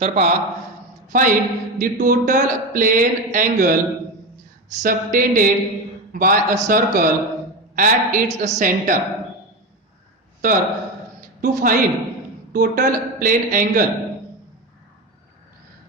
तर पहा, find the total plane angle subtended by a circle at its centre. तर to find total plane angle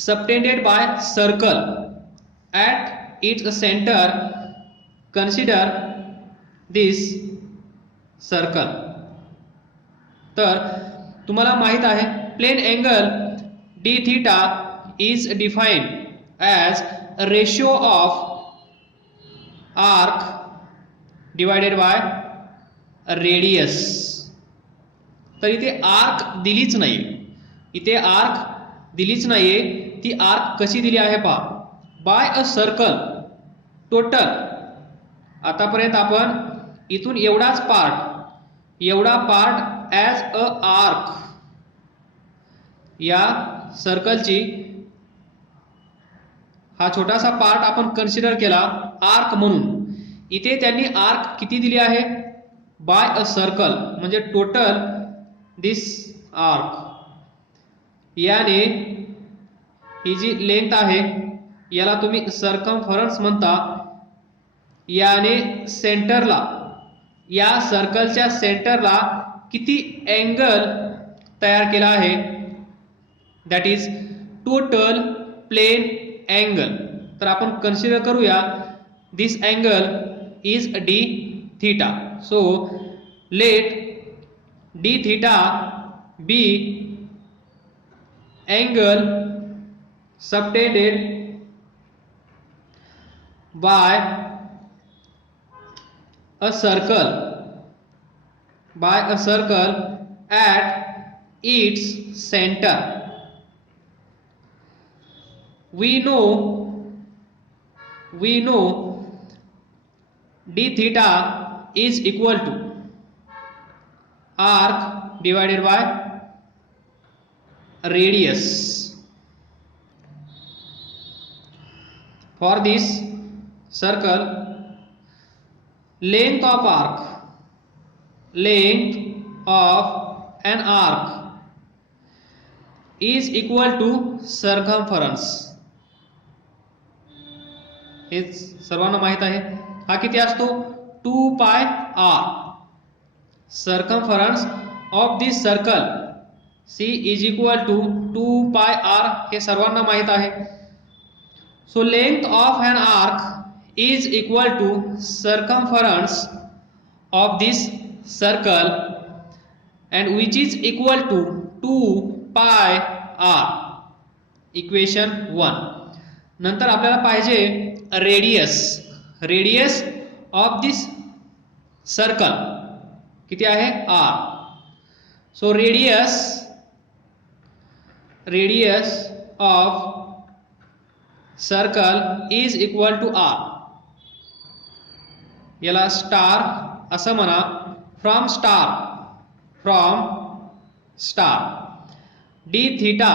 subtended by circle at its center, consider this circle. तर तुम्हाला माहित आहे plane angle d theta is defined as a ratio of arc divided by radius. तर इथे arc दिलीच नाही, इथे आर्क दिलीच नाहीये. ती आर्क कशी दिली आहे पहा, बाय अ सर्कल. टोटल आतापर्यंत आपण इथून एवढा पार्ट ॲज अ आर्क, या सर्कलची हा छोटासा पार्ट आपण कन्सिडर केला आर्क म्हणून. इथे त्यांनी आर्क किती दिली आहे, बाय अ सर्कल, म्हणजे टोटल दिस आर्क. याने ही जी लेंथ आहे याला तुम्ही सर्कमफरन्स म्हणता. याने सेंटरला, या सर्कलच्या सेंटरला किती अँगल तयार केला आहे, that is total plane angle. तर आपण कन्सिडर करूया this angle is d theta. So let d theta be angle subtended by a circle at its center. We know d theta is equal to arc divided by radius. For this circle, length of an arc is equal to circumference. हे सर्वांना माहित आहे. हा किती असतो, 2 पाय r. circumference of this circle C is equal to 2 pi r. हे सर्वांना माहित आहे. So length of an arc is equal to circumference of this circle and which is equal to 2 pi r. Equation 1. नंतर आपल्याला पाहिजे radius of this circle किती आहे, r. So radius of circle is equal to r. याला star असं म्हणा. From star d theta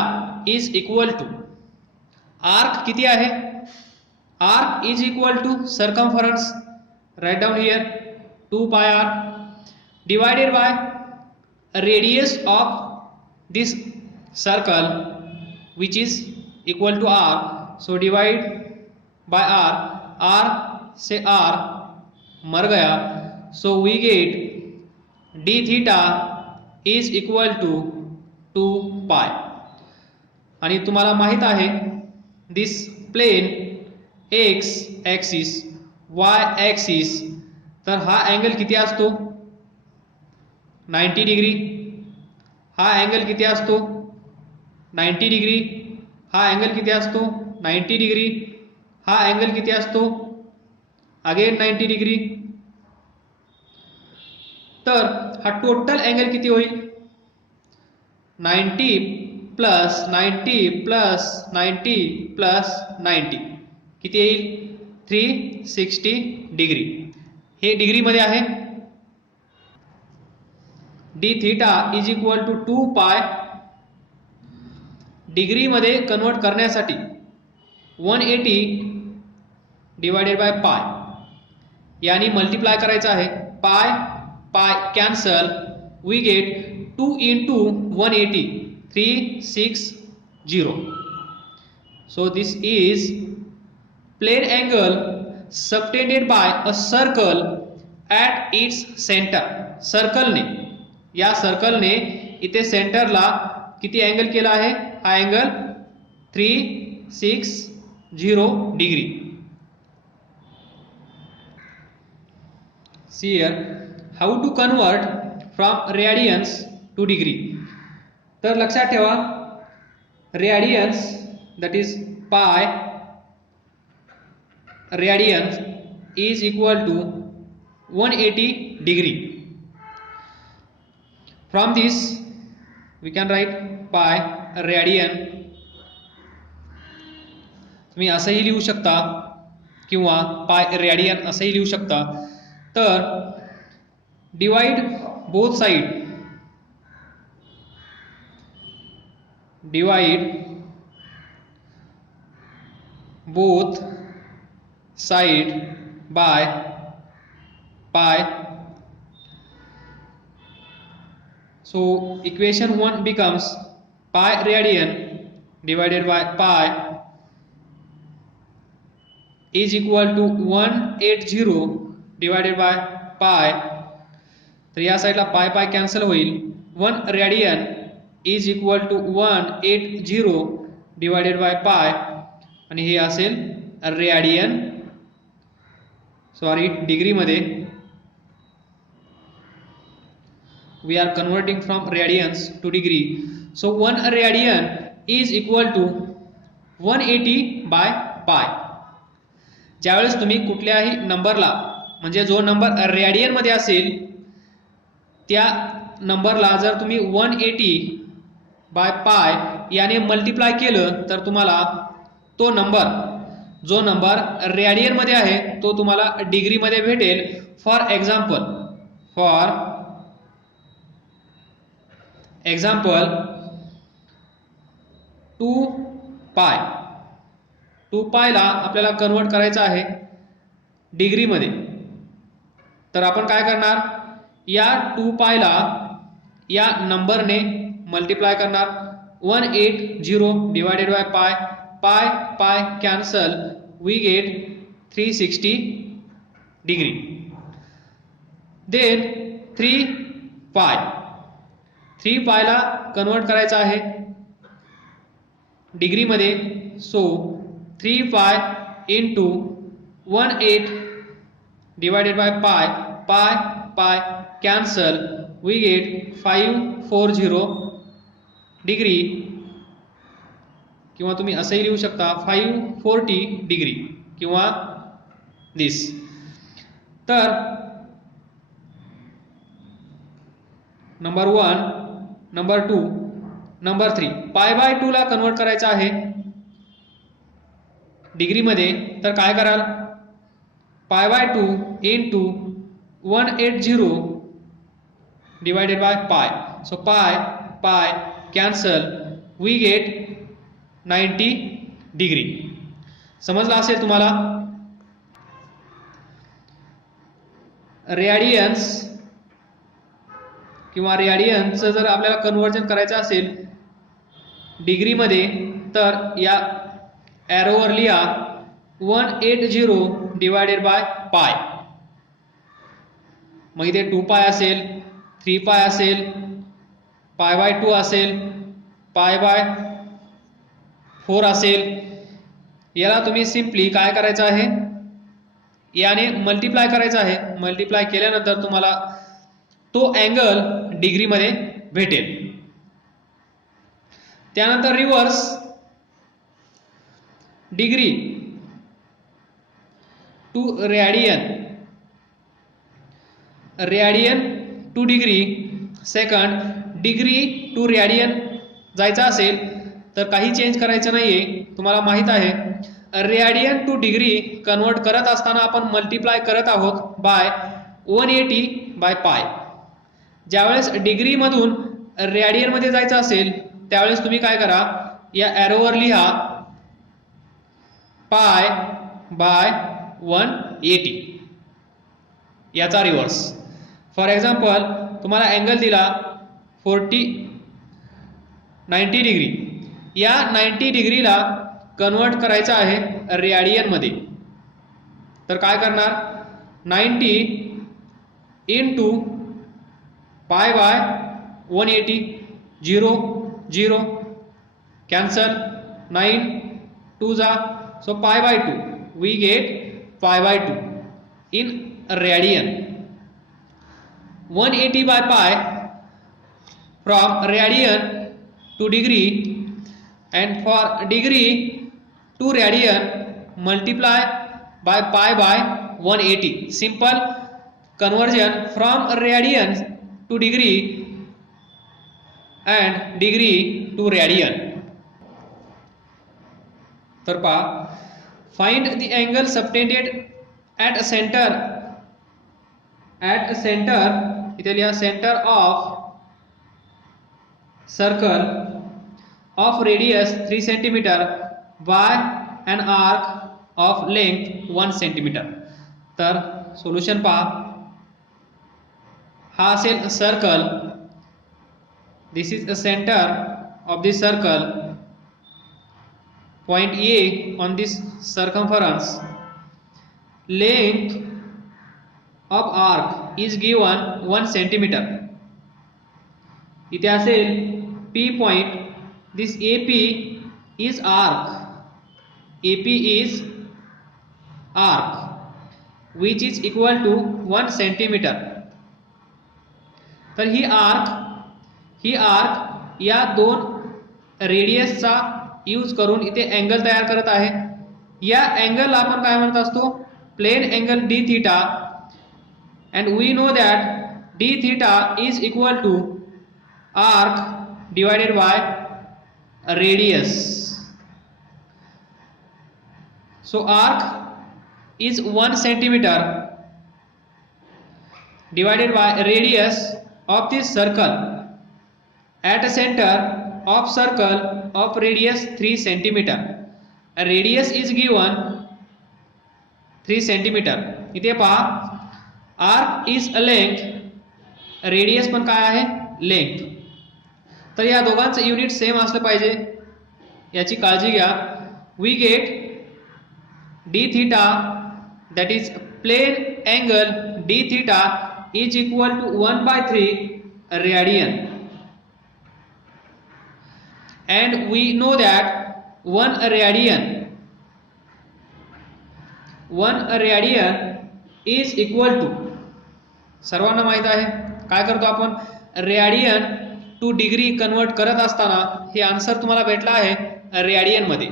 is equal to arc किती आहे, arc is equal to circumference, write down here 2 pi r divided by radius of this circle which is equal to r. So divide by r say r मर गया. So we get d theta is equal to 2 pi. आणि तुम्हाला माहित आहे this plane x axis y axis, तर हा angle किती असतो, 90 degree. हा अँगल किती असतो, 90 डिग्री. हा अँगल किती असतो, 90 डिग्री. हा अँगल किती असतो, अगेन 90 डिग्री. तर हा टोटल अँगल किती होईल, 90 प्लस 90 प्लस 90 प्लस 90 किती येईल, 360 डिग्री. हे डिग्रीमध्ये आहे. d theta is equal to 2 pi. डिग्रीमध्ये कन्वर्ट करण्यासाठी 180 डिवाइडेड बाय पाय यानी मल्टिप्लाय करायचं आहे. Pi cancel, we get 2 into 180 3 6 0. So this is plane angle subtended by a circle at its center. सर्कलने, या सर्कलने इथे सेंटरला किती अँगल केला आहे? हा angle 360 degree. See here, how to convert from radians to degree. तर लक्षात ठेवा, radians, that is pi radians is equal to 180 degree. From this we can write pi radian. तुम्ही असंही लिहू शकता किंवा पाय रेडियन असंही लिहू शकता. तर divide both side, divide both side by पाय. So equation 1 becomes pi radian divided by pi is equal to 180 divided by pi. तर या साइडला पाय पाय कॅन्सल होईल. 1 radian is equal to 180 divided by pi आणि हे असेल रेडियन, सॉरी डिग्री मध्ये. We are converting from radians to degree. So 1 radian is equal to 180 by pi. ज्यावेळेस तुम्ही कुठल्याही नंबरला, म्हणजे जो नंबर रेडियन मध्ये असेल त्या नंबरला जर तुम्ही 180 बाय पाय याने मल्टिप्लाय केलं तर तुम्हाला तो नंबर, जो नंबर रेडियन मध्ये आहे तो तुम्हाला डिग्री मध्ये भेटेल. फॉर एक्झाम्पल 2 पाय, 2 पायला आपल्याला कन्वर्ट करायचं आहे डिग्री मध्ये. तर आपण काय करणार, या 2 पायला या नंबरने मल्टिप्लाय करणार. 180 divided by pi, pi pi cancel, we get 360 degree. Then 3 pi, 3 Payla convert करायचं आहे डिग्री मध्ये. So 3 pi into 180 divided by pi, pi pi cancel, we gate 540 degree, किंवा तुम्ही असंही लिहू शकता 540 डिग्री किंवा दिस. तर नंबर 1, नंबर 2, नंबर 3, पाय बाय 2 ला कन्वर्ट करायचं आहे डिग्री मध्ये. तर काय कराल, पाय बाय 2 इंटू 180 डिवाइडेड बाय पाय. सो पाय pi cancel, we gate 90 degree. समजलं असेल तुम्हाला. रेडियन्स किंवा रेडियनचं जर आपल्याला कन्वर्जन करायचं असेल डिग्री मध्ये तर या एरोवर लिहा 180 डिवाइडेड बाय पाय. मग इथे 2 पाय असेल, 3 पाय असेल, पाय बाय 2 असेल, पाय बाय 4 असेल. याला तुम्ही सिंपली काय करायचं आहे, याने मल्टिप्लाय करायचं आहे. मल्टिप्लाय केल्यानंतर तुम्हाला तो अँगल डिग्री मध्ये भेटेल. त्यानंतर reverse, degree to radian, radian to degree. Second, degree to radian जायचं असेल तर काही चेंज करायचं नाहीये. तुम्हाला माहित आहे रेडियन टू डिग्री कन्वर्ट करत असताना आपण मल्टिप्लाय करत आहोत बाय 180 बाय पाय. ज्यावेळेस डिग्री मधून रेडियन मध्ये जायचं असेल त्यावेळेस तुम्ही काय करा, या एरोवर लिहा पाय बाय 180, याचा रिव्हर्स. फॉर एक्झाम्पल तुम्हाला अँगल दिला 90 डिग्री. या 90 डिग्रीला कन्वर्ट करायचं आहे रेडियनमध्ये. तर काय करणार, 90 इंटू पाय बाय 180, 0 0 कॅन्सल, 9 2 जा, so pi by 2 we get pi by 2 in radian. 180 by pi from radian to degree, and for degree to radian multiply by pi by 180. Simple conversion from radian to degree and degree to radian. तर पहा, find the angle subtended at a center इथे लिहा center of circle of radius 3 cm by an arc of length 1 cm. तर solution पहा, हा असेल circle, this is the centre of this circle, point A on this circumference, length of arc is given 1 cm. इथे असेल P point, this AP is arc, AP is arc which is equal to 1 cm. तर ही arc या दोन रेडियसचा use करून इथे angle तयार करत आहे. या अँगलला आपण काय म्हणत असतो, plane angle d theta, and we know that d theta is equal to arc divided by radius. So arc is 1 cm divided by radius of this circle at a center of circle of radius 3 cm. Radius is given 3 cm. इथे पहा, arc is a length, radius पण काय आहे, length. तर या दोघांचं unit same असलं पाहिजे, याची काळजी घ्या. we get d theta, that is plane angle d theta is equal to 1 by 3 radian, and we know that 1 radian is equal to, सर्वांना माहित आहे काय करतो आपण, रेडियन टू डिग्री कन्वर्ट करत असताना हे आन्सर तुम्हाला भेटला आहे रेडियन मध्ये.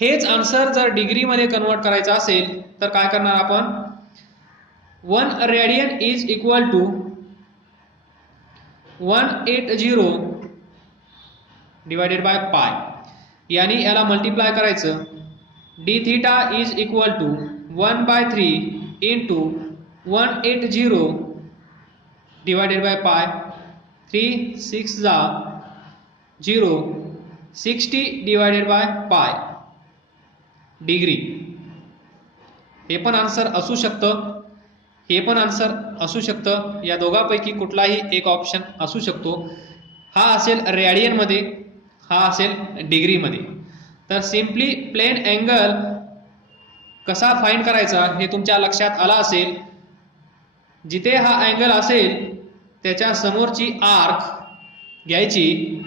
हेच आन्सर जर डिग्री मध्ये कन्वर्ट करायचं असेल तर काय करणार आपण, 1 radian is equal to 180 divided by pi, यानी याला मल्टिप्लाय करायचं. D theta is equal to 1 by 3 into 180 divided by pi, 3 6 जा 0, 60 डिवाइडेड बाय पाय डिग्री. हे पण आन्सर असू शकतं, हे पण आन्सर असू शकतं, या दोघांपैकी कुठलाही एक ऑप्शन असू शकतो. हा असेल रेडियन मध्ये, हा असेल डिग्री मध्ये. तर सिम्पली प्लेन अँगल कसा फाइंड करायचा हे तुमच्या लक्षात आला असेल. जिथे हा अँगल असेल त्याच्या समोरची आर्क घ्यायची,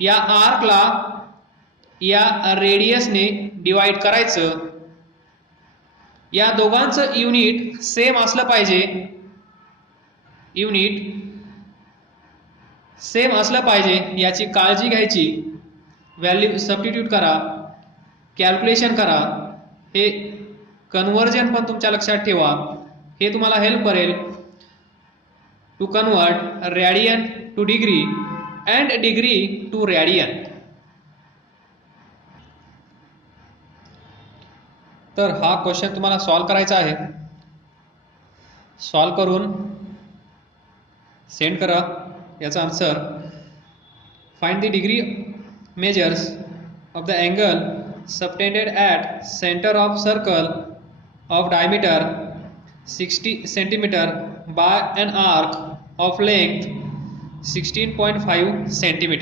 या आर्कला या रेडियसने डिवाइड करायचं. या दोघांचं युनिट सेम असलं पाहिजे, युनिट सेम असलं पाहिजे याची काळजी घ्यायची. व्हॅल्यू सबस्टिट्यूट करा, कॅल्क्युलेशन करा, हे कन्वर्जन पण तुमच्या लक्षात ठेवा, हे तुम्हाला हेल्प करेल to convert radian to degree and degree to radian. तर हा क्वेश्चन तुम्हाला सॉल्व करायचा आहे. सॉल्व करून सेंड करा याचा answer. Find the degree measures of the angle subtended at center of circle of diameter 60 cm by an arc of length 16.5 cm.